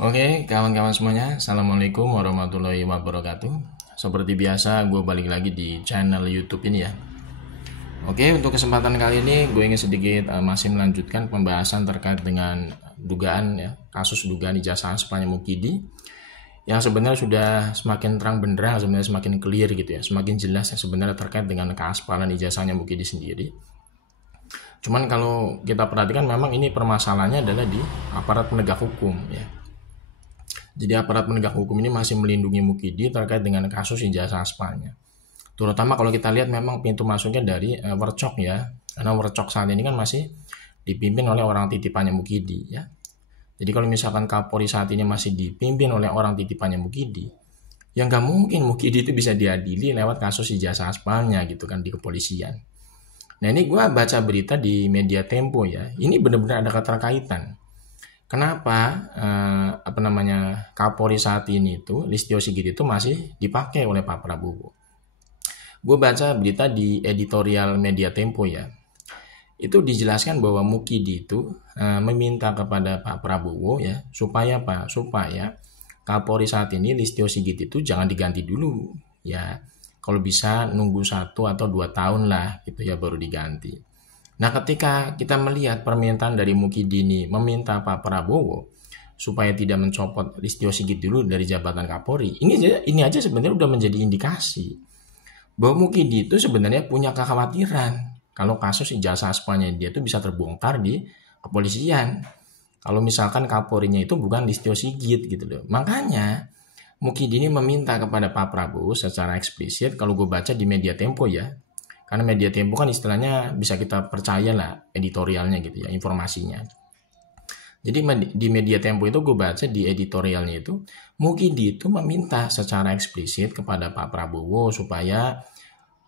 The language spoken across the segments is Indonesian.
Oke, kawan-kawan semuanya, Assalamualaikum warahmatullahi wabarakatuh. Seperti biasa, gue balik lagi di channel YouTube ini ya. Oke, untuk kesempatan kali ini gue ingin sedikit masih melanjutkan pembahasan terkait dengan dugaan ya, kasus dugaan ijazah Spanya Mukidi yang sebenarnya sudah semakin terang benderang, sebenarnya semakin clear gitu ya, semakin jelas ya sebenarnya terkait dengan keaspalan ijazahnya Mukidi sendiri. Cuman kalau kita perhatikan memang ini permasalahannya adalah di aparat penegak hukum ya. Jadi aparat penegak hukum ini masih melindungi Mukidi terkait dengan kasus ijazah aspalnya. Terutama kalau kita lihat memang pintu masuknya dari Wercok ya. Karena Wercok saat ini kan masih dipimpin oleh orang titipannya Mukidi ya. Jadi kalau misalkan Kapolri saat ini masih dipimpin oleh orang titipannya Mukidi, ya nggak mungkin Mukidi itu bisa diadili lewat kasus ijazah aspalnya gitu kan di kepolisian. Nah ini gue baca berita di media Tempo ya. Ini benar-benar ada keterkaitan. Kenapa Kapolri saat ini itu Listio Sigit itu masih dipakai oleh Pak Prabowo? Gue baca berita di editorial media Tempo ya. Itu dijelaskan bahwa Mukidi itu meminta kepada Pak Prabowo ya supaya Kapolri saat ini Listio Sigit itu jangan diganti dulu ya. Kalau bisa nunggu 1 atau 2 tahun lah gitu ya baru diganti. Nah, ketika kita melihat permintaan dari Mukidi ini meminta Pak Prabowo supaya tidak mencopot Listio Sigit dulu dari jabatan Kapolri, ini aja sebenarnya udah menjadi indikasi bahwa Mukidi itu sebenarnya punya kekhawatiran kalau kasus ijazah aspalnya dia itu bisa terbongkar di kepolisian. Kalau misalkan Kapolrinya itu bukan Listio Sigit gitu loh. Makanya Mukidi ini meminta kepada Pak Prabowo secara eksplisit, kalau gue baca di media Tempo ya, karena media Tempo kan istilahnya bisa kita percaya lah editorialnya gitu ya, informasinya. Jadi di media Tempo itu gue baca di editorialnya itu, Mukidi itu meminta secara eksplisit kepada Pak Prabowo supaya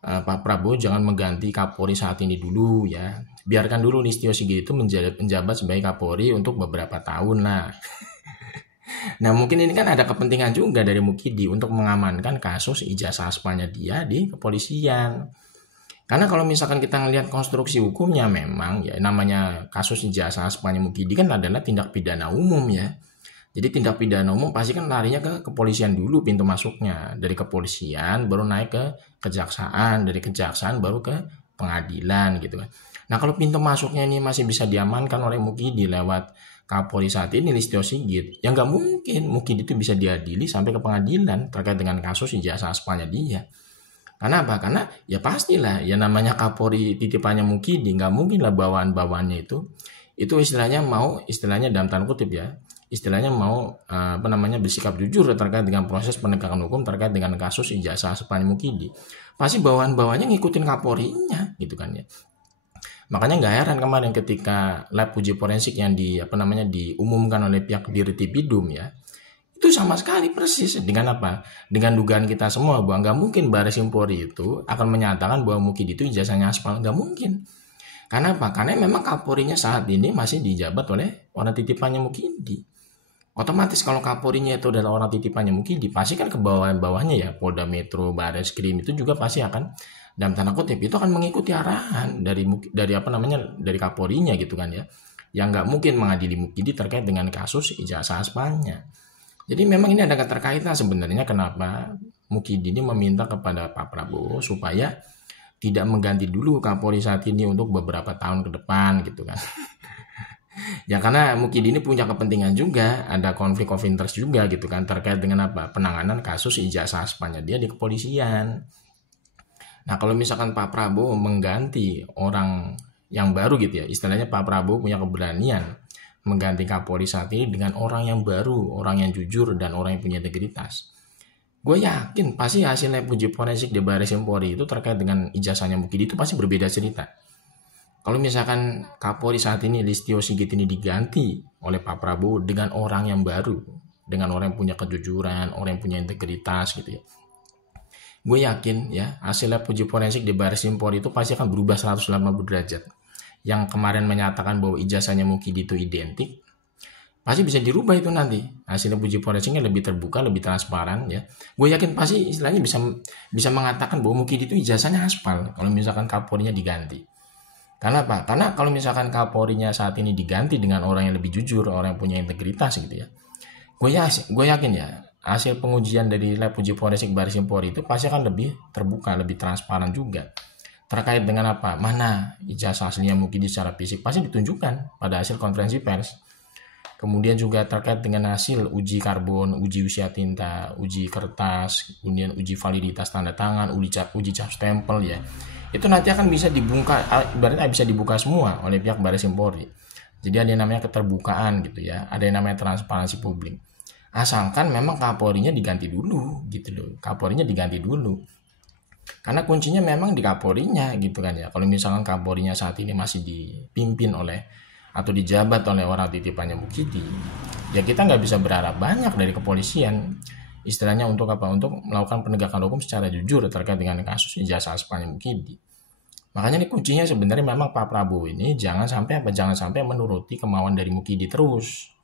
Pak Prabowo jangan mengganti Kapolri saat ini dulu ya. Biarkan dulu Listio Sigit itu menjabat sebagai Kapolri untuk beberapa tahun lah. Nah mungkin ini kan ada kepentingan juga dari Mukidi untuk mengamankan kasus ijazah aspalnya dia di kepolisian. Karena kalau misalkan kita ngelihat konstruksi hukumnya memang ya namanya kasus ijazah aspalnya Mukidi kan adalah tindak pidana umum ya. Jadi tindak pidana umum pasti kan larinya ke kepolisian dulu pintu masuknya. Dari kepolisian baru naik ke kejaksaan, dari kejaksaan baru ke pengadilan gitu kan. Nah kalau pintu masuknya ini masih bisa diamankan oleh Mukidi lewat Kapolri saat ini Listio Sigit, ya nggak mungkin Mukidi itu bisa diadili sampai ke pengadilan terkait dengan kasus ijazah aspalnya dia. Karena apa? Karena ya pastilah ya namanya Kapolri titipannya Mukidi nggak mungkin lah bawaan-bawaannya itu istilahnya dalam tanda kutip ya istilahnya mau bersikap jujur terkait dengan proses penegakan hukum terkait dengan kasus ijazah aspalnya Mukidi. Pasti bawaan-bawaannya ngikutin Kapolrinya gitu kan ya. Makanya nggak heran kemarin ketika lab uji forensik yang diumumkan oleh pihak Dirtipidum ya itu sama sekali persis dengan apa? Dengan dugaan kita semua bahwa nggak mungkin Baris Krim Polri itu akan menyatakan bahwa Mukidi itu ijazahnya aspal, nggak mungkin. Karena apa? Karena memang Kapolrinya saat ini masih dijabat oleh orang titipannya Mukidi. Otomatis kalau Kapolrinya itu adalah orang titipannya Mukidi, pasti kan ke bawah-bawahnya ya Polda Metro, Baris Krim itu juga pasti akan dalam tanda kutip itu akan mengikuti arahan dari Kapolrinya gitu kan ya. Yang nggak mungkin mengadili Mukidi terkait dengan kasus ijazah aspalnya. Jadi memang ini ada keterkaitan sebenarnya kenapa Mukidi ini meminta kepada Pak Prabowo supaya tidak mengganti dulu Kapolri saat ini untuk beberapa tahun ke depan gitu kan. Ya karena Mukidi ini punya kepentingan juga, ada konflik of interest juga gitu kan terkait dengan apa? Penanganan kasus ijazah aspalnya dia di kepolisian. Nah kalau misalkan Pak Prabowo mengganti orang yang baru gitu ya, istilahnya Pak Prabowo punya keberanian mengganti Kapolri saat ini dengan orang yang baru, orang yang jujur dan orang yang punya integritas. Gue yakin pasti hasil lab uji forensik di Baris Krim Polri itu terkait dengan ijazahnya Mukidi itu pasti berbeda cerita. Kalau misalkan Kapolri saat ini Listio Sigit ini diganti oleh Pak Prabowo dengan orang yang baru, dengan orang yang punya kejujuran, orang yang punya integritas gitu ya. Gue yakin ya hasil lab uji forensik di Baris Krim Polri itu pasti akan berubah 180 derajat. Yang kemarin menyatakan bahwa ijazahnya Mukidi itu identik, pasti bisa dirubah itu nanti. Hasilnya uji forensiknya lebih terbuka, lebih transparan ya. Gue yakin pasti istilahnya bisa mengatakan bahwa Mukidi itu ijazahnya aspal kalau misalkan Kapolrinya diganti. Karena apa? Karena kalau misalkan Kapolrinya saat ini diganti dengan orang yang lebih jujur, orang yang punya integritas gitu ya. gue yakin ya hasil pengujian dari lab uji forensik Baris Krim Polri itu pasti akan lebih terbuka, lebih transparan juga. Terkait dengan apa? Mana ijazah aslinya Mukidi secara fisik pasti ditunjukkan pada hasil konferensi pers. Kemudian juga terkait dengan hasil uji karbon, uji usia tinta, uji kertas, kemudian uji validitas tanda tangan, uji cap stempel ya. Itu nanti akan bisa dibuka, ibaratnya bisa dibuka semua oleh pihak Baris Krim Polri. Jadi ada yang namanya keterbukaan gitu ya, ada yang namanya transparansi publik. Asalkan memang Kapolrinya diganti dulu gitu loh, Kapolrinya diganti dulu. Karena kuncinya memang di Kapolrinya gitu kan ya. Kalau misalkan Kapolrinya saat ini masih dipimpin oleh atau dijabat oleh orang titipannya Mukidi, ya kita nggak bisa berharap banyak dari kepolisian. Istilahnya untuk apa? Untuk melakukan penegakan hukum secara jujur terkait dengan kasus ijazah aslinya Mukidi. Makanya ini kuncinya sebenarnya memang Pak Prabowo ini jangan sampai menuruti kemauan dari Mukidi terus.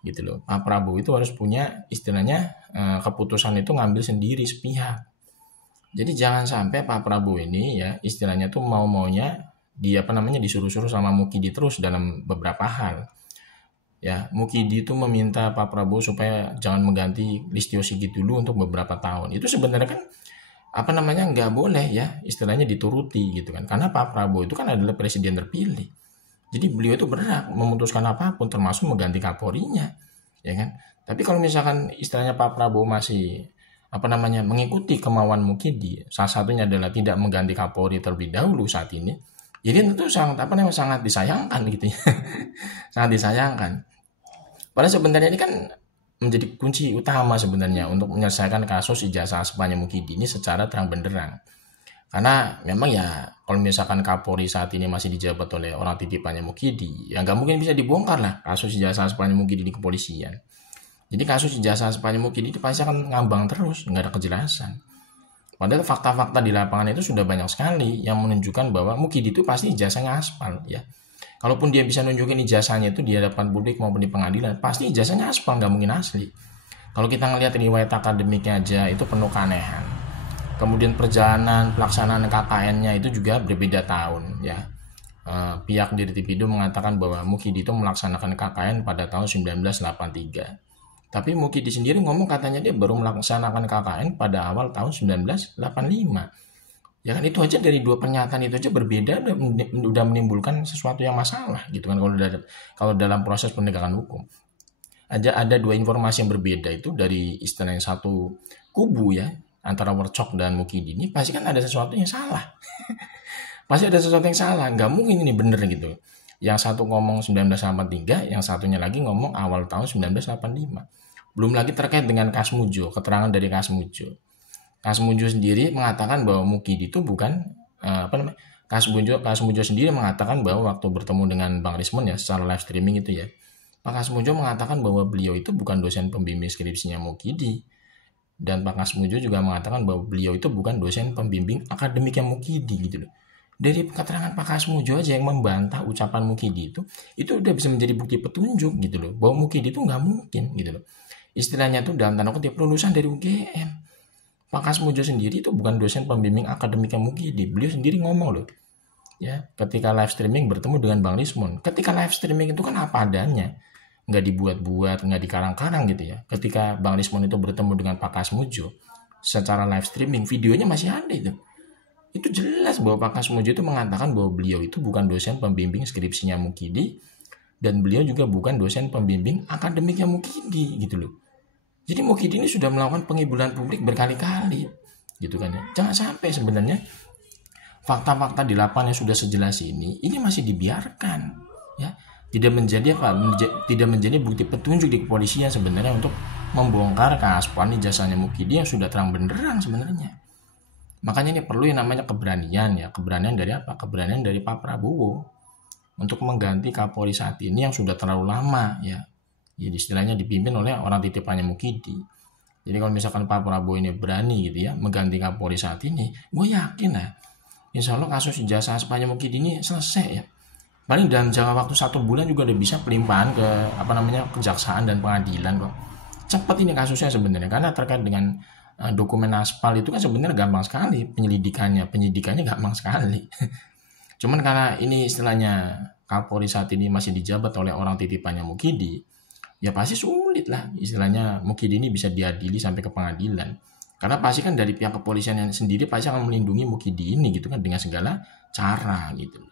Gitu loh. Pak Prabowo itu harus punya istilahnya keputusan itu ngambil sendiri sepihak. Jadi jangan sampai Pak Prabowo ini ya istilahnya tuh mau-maunya disuruh-suruh sama Mukidi terus dalam beberapa hal. Ya, Mukidi itu meminta Pak Prabowo supaya jangan mengganti Listio Sigit dulu untuk beberapa tahun. Itu sebenarnya kan nggak boleh ya istilahnya dituruti gitu kan. Karena Pak Prabowo itu kan adalah presiden terpilih. Jadi beliau itu berhak memutuskan apapun termasuk mengganti Kapolrinya, ya kan? Tapi kalau misalkan istilahnya Pak Prabowo masih mengikuti kemauan Mukidi, salah satunya adalah tidak mengganti Kapolri terlebih dahulu saat ini, jadi tentu sangat disayangkan gitu ya. Sangat disayangkan. Padahal sebenarnya ini kan menjadi kunci utama sebenarnya untuk menyelesaikan kasus ijazah aslinya Mukidi ini secara terang benderang. Karena memang ya kalau misalkan Kapolri saat ini masih dijabat oleh orang titipannya Mukidi, ya nggak mungkin bisa dibongkar lah kasus ijazah aslinya Mukidi di kepolisian. Jadi kasus ijazah aslinya Mukidi itu pasti akan ngambang terus, nggak ada kejelasan. Padahal fakta-fakta di lapangan itu sudah banyak sekali yang menunjukkan bahwa Mukidi itu pasti ijazahnya aspal ya. Kalaupun dia bisa nunjukin ijazahnya itu di hadapan publik maupun di pengadilan, pasti ijazahnya aspal, nggak mungkin asli. Kalau kita ngelihat riwayat akademiknya aja itu penuh keanehan. Kemudian perjalanan pelaksanaan KKN-nya itu juga berbeda tahun ya. Pihak dari Tipido mengatakan bahwa Mukidi itu melaksanakan KKN pada tahun 1983. Tapi Mukidi sendiri ngomong katanya dia baru melaksanakan KKN pada awal tahun 1985. Ya kan itu aja dari dua pernyataan itu aja berbeda udah menimbulkan sesuatu yang masalah gitu kan kalau dalam proses penegakan hukum. Ada dua informasi yang berbeda itu dari istilahnya satu kubu ya antara Worcok dan Mukidi ini pasti kan ada sesuatu yang salah. Pasti ada sesuatu yang salah, nggak mungkin ini bener gitu. Yang satu ngomong 1983, yang satunya lagi ngomong awal tahun 1985. Belum lagi terkait dengan Kasmujo, keterangan dari Kasmujo. Kasmujo sendiri mengatakan bahwa Mukidi itu bukan Kasmujo sendiri mengatakan bahwa waktu bertemu dengan Bang Rismon ya secara live streaming itu ya. Pak Kasmujo mengatakan bahwa beliau itu bukan dosen pembimbing skripsinya Mukidi. Dan Pak Kasmujo juga mengatakan bahwa beliau itu bukan dosen pembimbing akademiknya Mukidi gitu loh. Dari keterangan Pak Kasmujo aja yang membantah ucapan Mukidi itu udah bisa menjadi bukti petunjuk gitu loh, bahwa Mukidi itu nggak mungkin gitu loh. Istilahnya tuh dalam tanda kutip lulusan dari UGM. Pak Kasmujo sendiri itu bukan dosen pembimbing akademiknya Mukidi. Beliau sendiri ngomong loh, ya ketika live streaming bertemu dengan Bang Rismon. Ketika live streaming itu kan apa adanya, nggak dibuat-buat, nggak dikarang-karang gitu ya. Ketika Bang Rismon itu bertemu dengan Pak Kasmujo secara live streaming, videonya masih ada itu. Itu jelas bahwa Pak Kasmujo itu mengatakan bahwa beliau itu bukan dosen pembimbing skripsinya Mukidi dan beliau juga bukan dosen pembimbing akademiknya Mukidi gitu loh. Jadi Mukidi ini sudah melakukan pengibulan publik berkali-kali gitu kan ya. Jangan sampai sebenarnya fakta-fakta di lapangan yang sudah sejelas ini masih dibiarkan ya. Tidak menjadi bukti petunjuk di kepolisian sebenarnya untuk membongkar keaspalan ijazahnya Mukidi yang sudah terang benderang sebenarnya. Makanya ini perlu yang namanya keberanian ya. Keberanian dari apa? Keberanian dari Pak Prabowo untuk mengganti Kapolri saat ini yang sudah terlalu lama ya. Jadi istilahnya dipimpin oleh orang titipannya Mukidi. Jadi kalau misalkan Pak Prabowo ini berani gitu ya mengganti Kapolri saat ini, gue yakin lah insya Allah kasus ijazah aslinya Mukidi ini selesai ya. Paling dalam jangka waktu 1 bulan juga udah bisa pelimpahan ke kejaksaan dan pengadilan kok. Cepat ini kasusnya sebenarnya karena terkait dengan dokumen aspal itu kan sebenarnya gampang sekali penyidikannya gampang sekali. Cuman karena ini istilahnya Kapolri saat ini masih dijabat oleh orang titipannya Mukidi, ya pasti sulit lah istilahnya Mukidi ini bisa diadili sampai ke pengadilan. Karena pasti kan dari pihak kepolisian yang sendiri pasti akan melindungi Mukidi ini gitu kan dengan segala cara gitu.